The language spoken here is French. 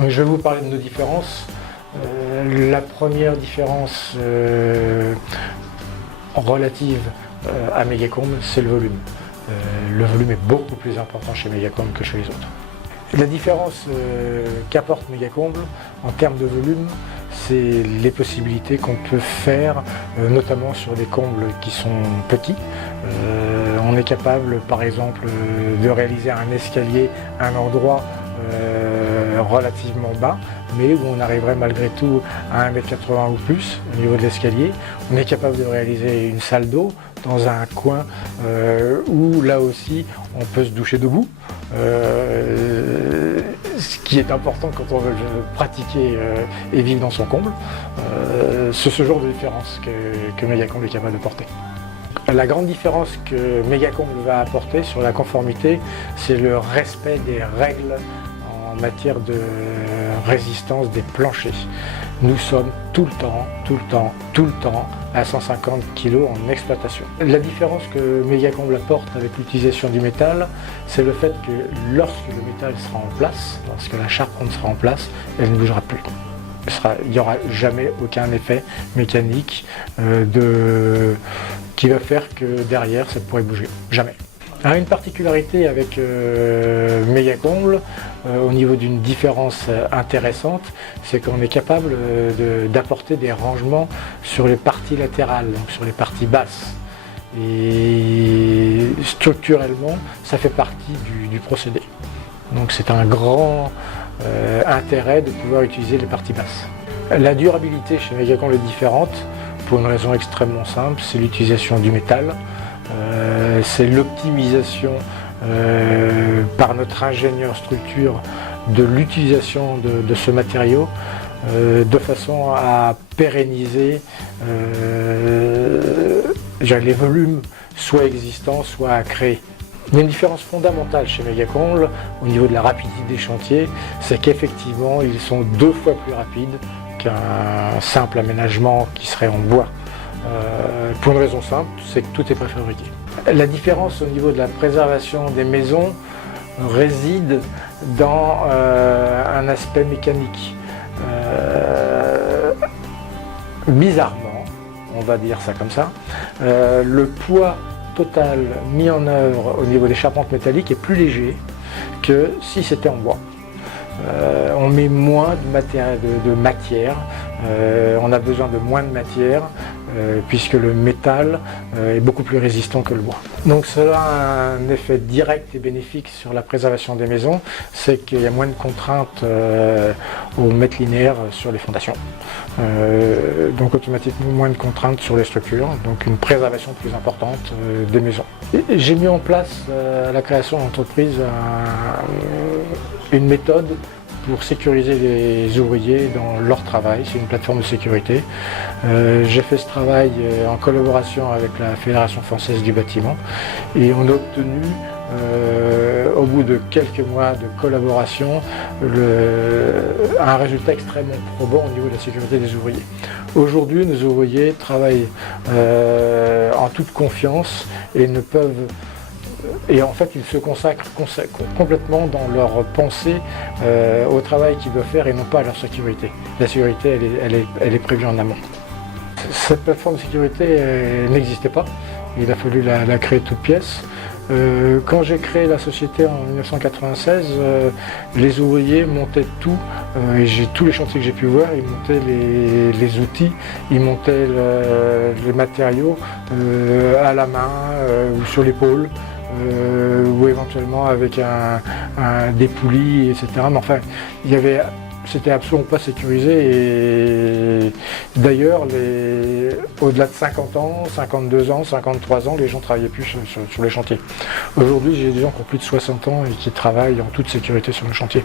Donc, je vais vous parler de nos différences. La première différence relative à Megacomble, c'est le volume. Le volume est beaucoup plus important chez Megacomble que chez les autres. La différence qu'apporte Megacomble en termes de volume, c'est les possibilités qu'on peut faire, notamment sur des combles qui sont petits. On est capable, par exemple, de réaliser un escalier à un endroit relativement bas, mais où on arriverait malgré tout à 1,80 m ou plus au niveau de l'escalier. On est capable de réaliser une salle d'eau dans un coin où là aussi on peut se doucher debout, ce qui est important quand on veut pratiquer et vivre dans son comble. C'est ce genre de différence que Megacomble est capable de porter. La grande différence que Megacomble va apporter sur la conformité, c'est le respect des règles en matière de résistance des planchers. Nous sommes tout le temps à 150 kg en exploitation. La différence que Megacomble apporte avec l'utilisation du métal, c'est le fait que lorsque le métal sera en place, lorsque la charpente sera en place, elle ne bougera plus. Il n'y aura jamais aucun effet mécanique qui va faire que derrière ça pourrait bouger. Jamais. Alors, une particularité avec Megacomble, au niveau d'une différence intéressante, c'est qu'on est capable d'apporter des rangements sur les parties latérales, donc sur les parties basses. Et structurellement, ça fait partie du procédé. Donc c'est un grand intérêt de pouvoir utiliser les parties basses. La durabilité chez Megacomble est différente pour une raison extrêmement simple, c'est l'utilisation du métal. C'est l'optimisation par notre ingénieur structure de l'utilisation de ce matériau de façon à pérenniser les volumes soit existants, soit à créer. Il y a une différence fondamentale chez Megacomble au niveau de la rapidité des chantiers, c'est qu'effectivement ils sont 2 fois plus rapides qu'un simple aménagement qui serait en bois. Pour une raison simple, c'est que tout est préfabriqué. La différence au niveau de la préservation des maisons réside dans un aspect mécanique. Bizarrement, on va dire ça comme ça, le poids total mis en œuvre au niveau des charpentes métalliques est plus léger que si c'était en bois. On met moins de matière, on a besoin de moins de matière puisque le métal est beaucoup plus résistant que le bois. Donc cela a un effet direct et bénéfique sur la préservation des maisons, c'est qu'il y a moins de contraintes au mètre linéaire sur les fondations. Donc automatiquement moins de contraintes sur les structures, donc une préservation plus importante des maisons. J'ai mis en place à la création de l'entreprise une méthode pour sécuriser les ouvriers dans leur travail. C'est une plateforme de sécurité. J'ai fait ce travail en collaboration avec la Fédération française du bâtiment et on a obtenu au bout de quelques mois de collaboration un résultat extrêmement probant au niveau de la sécurité des ouvriers. Aujourd'hui, nos ouvriers travaillent en toute confiance et en fait, ils se consacrent complètement dans leur pensée au travail qu'ils doivent faire et non pas à leur sécurité. La sécurité, elle est prévue en amont. Cette plateforme de sécurité n'existait pas. Il a fallu la créer toute pièce. Quand j'ai créé la société en 1996, les ouvriers montaient tout, et tous les chantiers que j'ai pu voir, ils montaient les outils, ils montaient les matériaux à la main ou sur l'épaule. Ou éventuellement avec des poulies, etc. Mais enfin, c'était absolument pas sécurisé et d'ailleurs, au-delà de 50 ans, 52 ans, 53 ans, les gens ne travaillaient plus sur les chantiers. Aujourd'hui, j'ai des gens qui ont plus de 60 ans et qui travaillent en toute sécurité sur le chantier.